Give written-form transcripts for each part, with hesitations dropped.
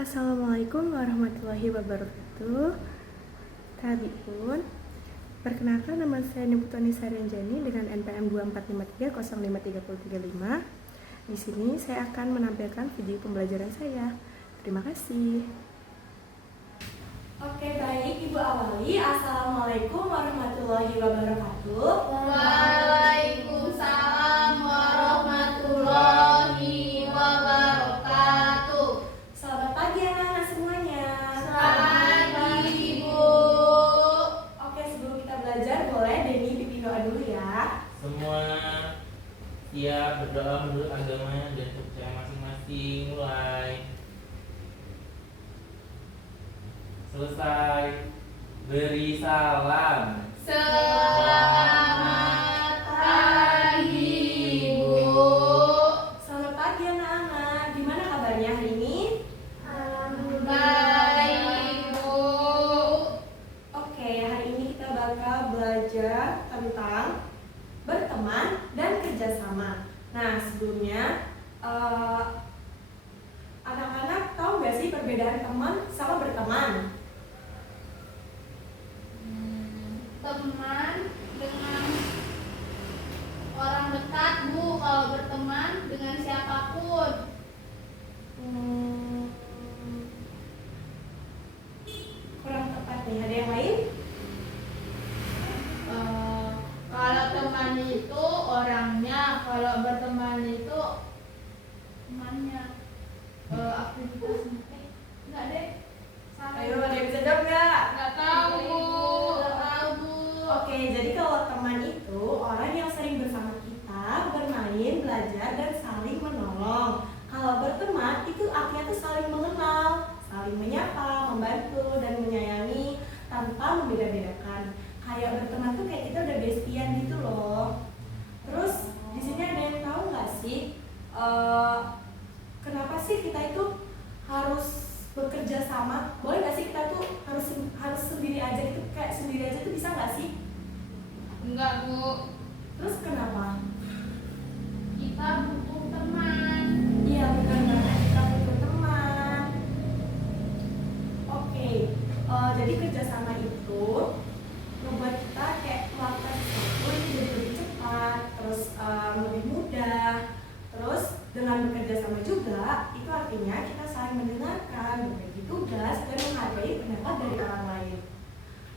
Assalamualaikum warahmatullahi wabarakatuh. Tadi pun, perkenalkan nama saya Niputoni Sarianjani dengan NPM 2453053335. Di sini saya akan menampilkan video pembelajaran saya. Terima kasih. Oke, baik Ibu awali. Assalamualaikum warahmatullahi wabarakatuh. Waalaikumsalam warahmatullahi wabarakatuh. Selamat pagi anak-anak semuanya. Selamat pagi, Ibu. Oke, sebelum kita belajar boleh Denny pimpin doa dulu ya. Semua siap berdoa menurut agamanya dan kepercayaan masing-masing. Mulai. Selesai. Beri salam. Selamat pagi, Ibu. Selamat pagi anak-anak. Gimana kabarnya hari ini? Baik, Ibu. Oke, hari ini kita bakal belajar tentang berteman dan kerjasama. Nah, sebelumnya anak-anak tahu nggak sih perbedaan teman sama berteman? Teman dengan orang dekat, Bu. Kalau berteman dengan siapapun. Kurang tepat nih. Ada yang lain? Kalau teman itu orangnya, kalau berteman itu temannya. Aktivitasnya. Enggak deh. Salah. Ayo, ada yang bisa jawab nggak? Nggak tahu, Bu. Nggak tahu, Bu. Oke, jadi kalau teman itu orang yang sering bersama kita, bermain, belajar, dan saling menolong. Kalau berteman itu artinya tuh saling mengenal, saling menyapa, membantu, dan menyayangi tanpa membeda-bedakan. Kayak berteman tuh kayak kita udah bestian gitu loh. Terus di sini ada yang tahu nggak sih kenapa sih kita itu harus bekerja sama? Boleh nggak sih kita tuh harus sendiri aja gitu, kayak sendiri aja tuh bisa nggak sih? Enggak, Bu. Terus kenapa? Kita butuh teman. Iya benar banget, kita butuh teman. Oke, jadi kerjasama itu membuat kita kayak melakukan sesuatu itu jadi lebih cepat, terus lebih mudah. Terus dengan bekerja sama juga, itu artinya kita saling mendengarkan, berbagi tugas, dan menghargai pendapat dari orang lain.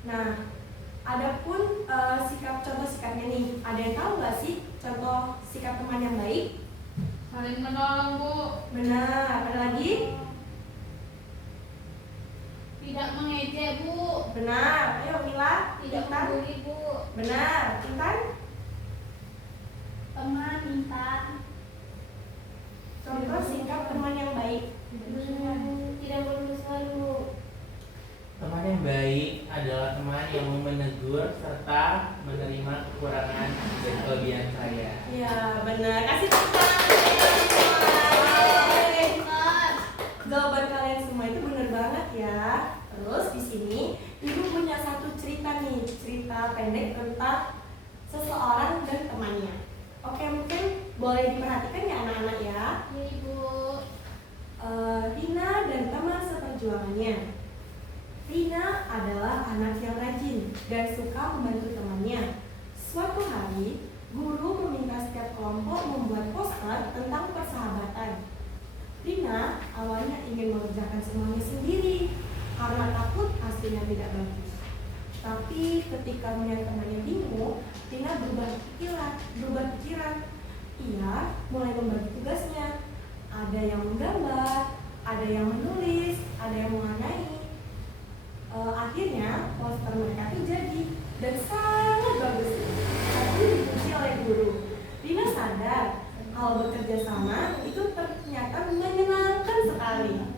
Nah, adapun contoh sikapnya nih, ada yang tahu nggak sih contoh sikap teman yang baik? Saling menolong, Bu. Benar, ada lagi? Tidak mengejek, Bu. Benar, ayo Mila, Tidak Intan. membuli, Bu. Benar, Intan. Teman, Intan. Contoh sikap teman yang baik. Tidak berusaha, Bu. Teman yang baik adalah teman yang mau menegur serta menerima kekurangan dan kelebihan saya. Ya, benar. Kasih tepuk tangan. Intan. Jawaban kalian semua itu benar banget ya. Terus di sini Ibu punya satu cerita nih, cerita pendek tentang seseorang dan temannya. Oke, mungkin boleh diperhatikan ya anak-anak ya. Ya, Ibu. Rina dan teman seperjuangannya. Rina adalah anak yang rajin dan suka membantu temannya. Suatu hari, guru meminta setiap kelompok membuat poster tentang persahabatan. Rina awalnya ingin mengerjakan semuanya sendiri karena takut hasilnya tidak bagus. Tapi ketika melihat temannya bingung, Rina berubah pikiran. Ia mulai membagi tugasnya. Ada yang menggambar, ada yang menulis, ada yang mewarnai. Akhirnya poster mereka itu jadi dan sangat bagus. Tapi dipuji oleh guru. Rina sadar kalau bekerja sama itu ternyata menyenangkan sekali.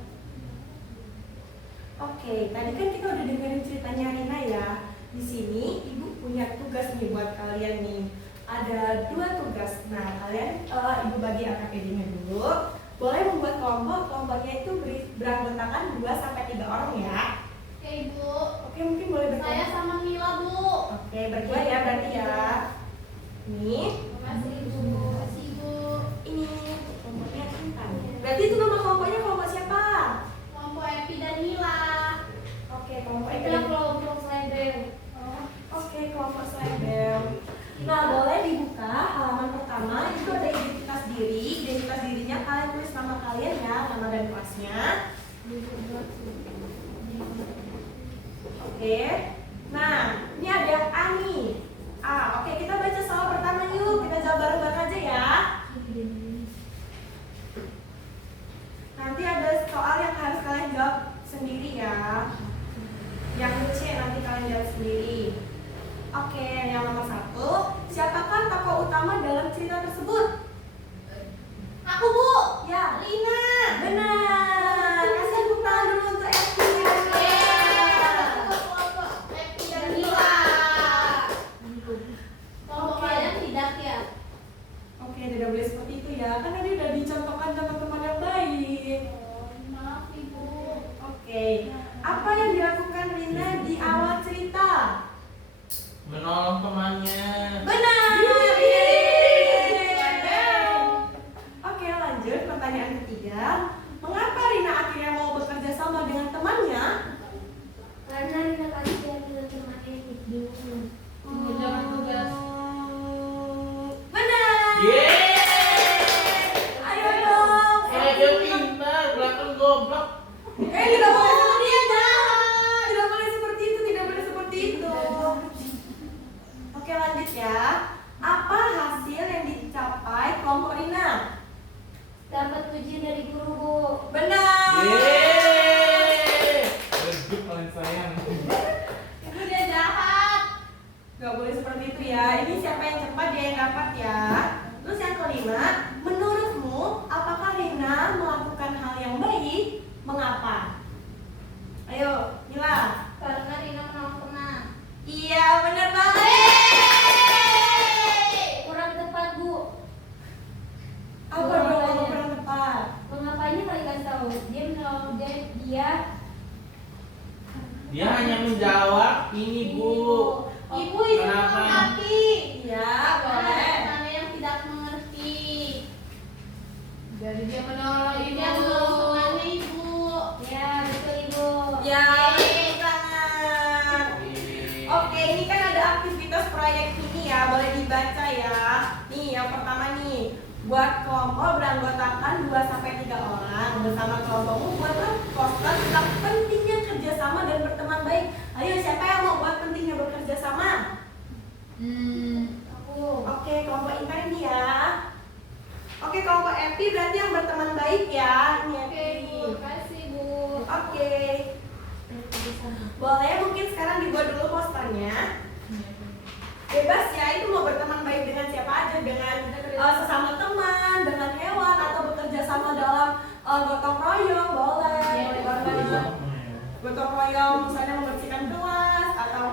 Oke, tadi kan kita udah dengerin ceritanya Rina ya. Di sini Ibu punya tugas nih buat kalian nih. Ada 2 tugas. Nah, kalian Ibu bagi AKPD-nya dulu. Boleh membuat kelompoknya itu beranggotakan 2-3 orang ya. Oke, Ibu. Oke, mungkin boleh Saya berkelompok. sama Mila, Bu. Oke, berdua ya berarti ya. Nih, Makasih, Ibu. Makasih, Ibu. ini kelompoknya Intan. Berarti itu nama kelompoknya kelompok siapa? Kelompok kelasnya. Oke. Nah, ini ada yang A nih. Oke, kita baca soal pertama yuk. Kita jawab bareng-bareng aja ya. Nanti ada soal yang harus kalian jawab sendiri ya. Yang C nanti kalian jawab sendiri. Oke, yang nomor 1. Siapakah tokoh utama dalam cerita tersebut? Aku, Bu. Ya, Lina. benar. Kasih tepuk tangan dulu untuk Esti. Happy dan Mila. Kalau kalian tidak ya? Oke, tidak boleh seperti itu ya. Kan tadi udah dicontohkan teman-teman yang baik. Maaf, Ibu. Oke, apa yang dilakukan Rina di awal cerita? Menolong temannya. Benar. Yeay. Oke, lanjut pertanyaan ketiga. Mengapa Rina akhirnya mau bekerja sama dengan temannya? Karena Rina kasihan dengan temannya yang bingung. Mengerjakan tugas. Benar. Yeay. Ayo dong. Dia pintar, belakang goblok. Tidak boleh seperti itu. Tidak boleh seperti itu. Tidak boleh seperti itu. Oke, lanjut ya. Apa hasil yang dicapai kelompok Rina? Dapat pujian dari guru, Bu. Benar. Yeay. Lebih paling sayang. Itu dia jahat. Gak boleh seperti itu ya. Ini siapa yang cepat dia yang dapat ya. Terus yang kelima, menurutmu apakah Rina melakukan hal yang baik? Mengapa? Ayo, Mila. Karena Rina menolong teman. Iya, benar banget. Kurang tepat, Bu. Apa dong kamu kurang tepat? Mengapanya kali kasih tahu? Dia menolong dia. Dia hanya menjawab ini, Bu. Ibu itu Kenapa? kaki. Iya, boleh. Karena yang tidak mengerti. Jadi dia menolong Dia ibu. menolong temannya, Ibu. Ya, betul, Ibu. Ya, Yeay. betul banget. Oke, ini kan ada aktivitas proyek ini ya, boleh dibaca ya. Nih, yang pertama nih, buat kelompok beranggotakan 2-3 orang bersama kelompokmu buatlah poster tentang pentingnya kerjasama dan berteman baik. Ayo, siapa yang mau buat pentingnya bekerja sama? Aku. Oke, kelompok Intan ini ya. Oke, kelompok Epi berarti yang berteman baik ya. Ini Oke, Epi. Bu. Kasih, Bu. Oke, boleh mungkin sekarang dibuat dulu posternya. Bebas ya, itu mau berteman baik dengan siapa aja, dengan sesama teman, dengan hewan, atau bekerja sama dalam gotong royong, boleh banget. Gotong royong misalnya membersihkan kelas atau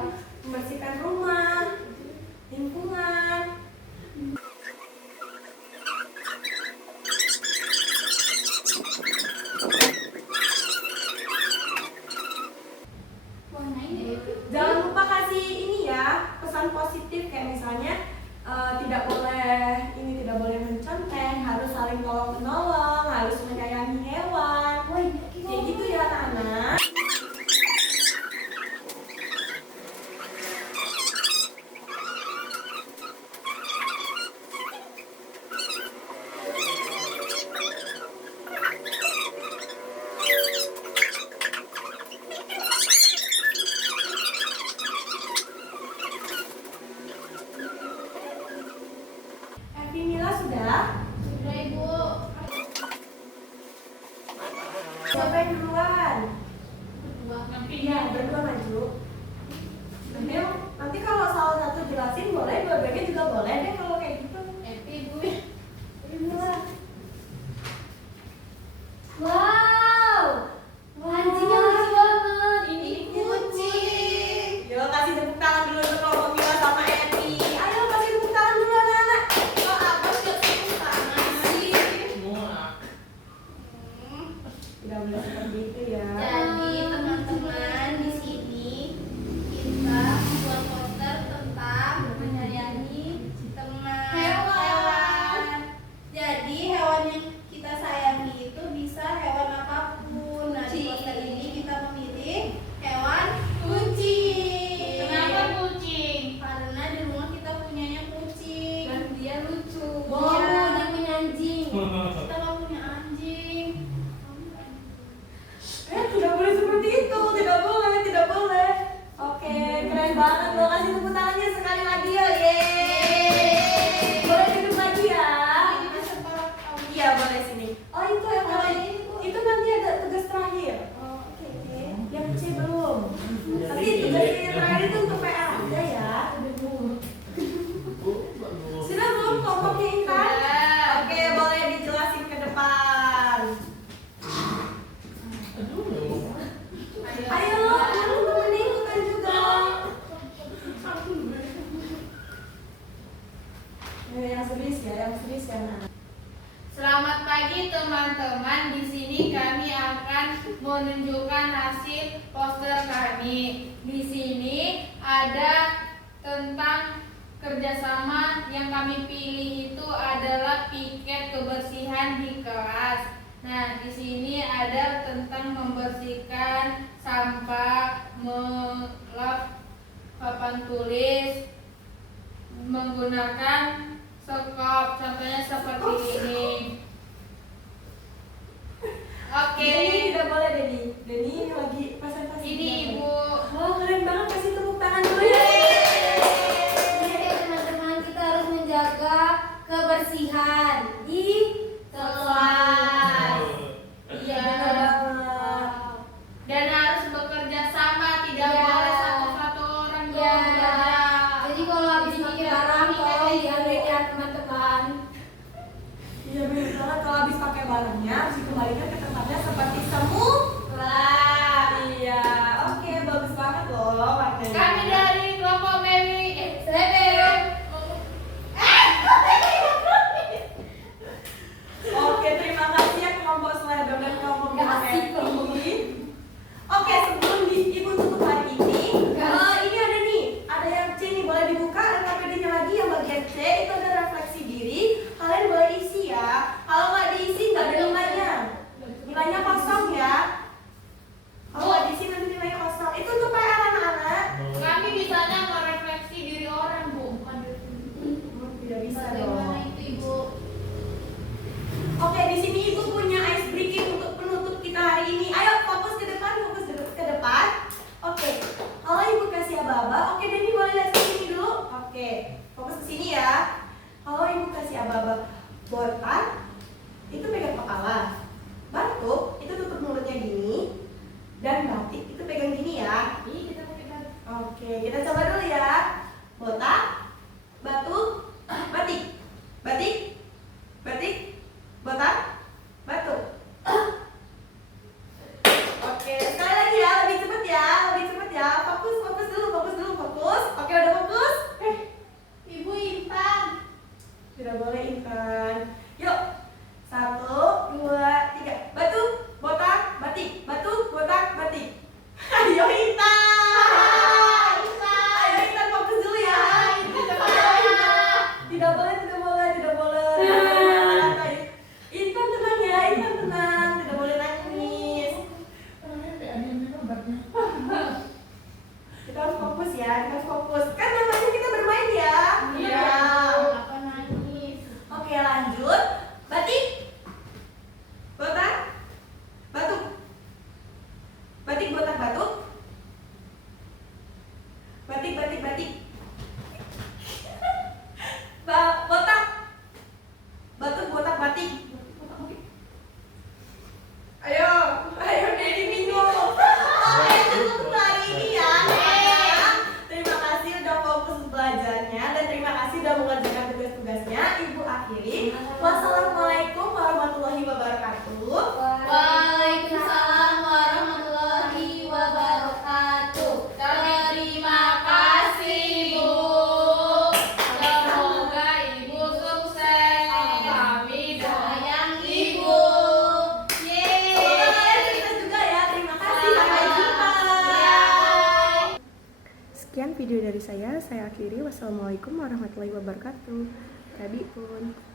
membersihkan rumah, lingkungan. Warna ini. Jangan lupa kasih ini ya, pesan positif kayak misalnya tidak boleh menconteng, harus saling tolong menolong, harus menyayangi hewan. Kayak gitu ya anak-anak. Evi Mila sudah? Sudah, Ibu. Siapa yang duluan? Iya, berdua maju. Nanti kalau salah satu jelasin boleh, dua-duanya juga boleh deh kalau kayak gitu. Happy, Bu. Wow, Anjingnya lucu banget. Ini kucing. Yo, kasih tepuk tangan dulu untuk kelompok Mila sama Evi. Ayo kasih tepuk tangan dulu anak-anak. Kok apa sih tepuk tangan sih? Semua. Tidak boleh seperti itu ya. Jadi teman-teman di sini kita membuat poster tentang menyayangi teman hewan. Jadi hewan yang kita sayangi itu bisa hewan apapun. Nah, di poster ini kita memilih hewan kucing. Kenapa kucing? Karena di rumah kita punyanya kucing. Dan dia lucu. Iya, dia punya anjing. Kita nggak punya anjing. banget loh, kasih tepuk tangannya sekali lagi ya. Yeay. Boleh duduk lagi ya. Iya boleh sini. Oh itu yang itu nanti ada tugas terakhir. Oke. Yang C belum. Tapi tugas yang terakhir itu untuk PR aja ya. Sudah belum kelompoknya Intan? Oke, boleh dijelasin ke depan. Ayo, teman-teman ikutan juga. Yang serius ya, yang serius ya. Selamat pagi teman-teman. Di sini kami akan menunjukkan hasil poster kami. Di sini ada tentang kerjasama yang kami pilih itu adalah piket kebersihan di kelas. Nah, di sini ada tentang membersihkan sampah, melap papan tulis, menggunakan sekop, contohnya seperti ini. Oke, Denny tidak boleh Denny. Denny ini lagi presentasi. ini Ibu. Wah keren banget, kasih tepuk tangan dulu ya. Oke teman-teman, kita harus menjaga kebersihan di Kelas. Iya. Benar banget. Dan harus bekerja sama, tidak Ya. boleh satu-satu orang Ya. doang bekerja. Jadi kalau habis pakai barang tolong diambil ya teman-teman. Iya benar banget, kalau habis pakai barangnya harus dikembalikan ke tempatnya seperti semula. Iya, oke bagus banget loh materi. Kami dari kelompok Mary. Oke, terima kasih ya kelompok Sledom dan kelompok Kasih, Mary. Oke, sebelum ibu tutup hari ini, ini ada nih, ada yang C nih, boleh dibuka LKPD-nya lagi yang bagian C itu ada refleksi diri. Kalian boleh isi ya. Kalau nggak diisi nggak ada nilainya. Nilainya kosong ya. Kalau nggak diisi nanti nilainya kosong. Itu untuk PR anak-anak. Kami bisanya merefleksi diri orang, Bu. Tidak bisa Bagaimana dong. itu, Ibu? Oke, di sini ibu punya ice breaking untuk penutup kita hari ini. Ayo fokus ke depan, fokus ke depan. Oke, kalau ibu kasih aba-aba, oke Denny boleh lihat ke sini dulu. Oke, fokus ke sini ya. Kalau ibu kasih aba-aba, botak itu pegang kepala, batuk itu tutup mulutnya gini, dan batik itu pegang gini ya. Ini kita pakai baju. Oke, kita coba dulu ya. Botak, batuk, batik, batik, batik, botak, batuk. Oke, sekali lagi ya, lebih cepet ya, lebih cepet ya. Fokus, fokus dulu, fokus dulu, fokus. Oke, udah fokus? Ibu Intan. Tidak boleh Intan. Yuk, 1, 2, 3. Batuk, botak, batik, batuk, botak, batik. Ayo Intan. Ayo Intan fokus dulu ya. Tidak boleh, tidak boleh, tidak boleh. Intan tenang ya, Intan tenang. Tidak boleh nangis. Kita harus fokus ya, kita harus fokus. Kan namanya kita bermain ya. Iya. Apa nangis? Oke lanjut. Batik, botak, batuk. Batik, botak, batuk. Batik, batik, batik. Botak, batuk, botak, batik. Ayo, ayo Denny bingung. Oke, cukup hari ini ya. Terima kasih udah fokus belajarnya dan terima kasih udah mengerjakan tugas-tugasnya. Ibu akhiri. Wassalamualaikum warahmatullahi wabarakatuh. Waalaikumsalam warahmatullahi wabarakatuh. Terima kasih, Bu. Semoga Ibu sukses. Kami sayang Ibu. Semoga kalian sukses juga ya. Terima kasih. Sampai jumpa. Sekian video dari saya akhiri. Wassalamualaikum warahmatullahi wabarakatuh. Tadi pun.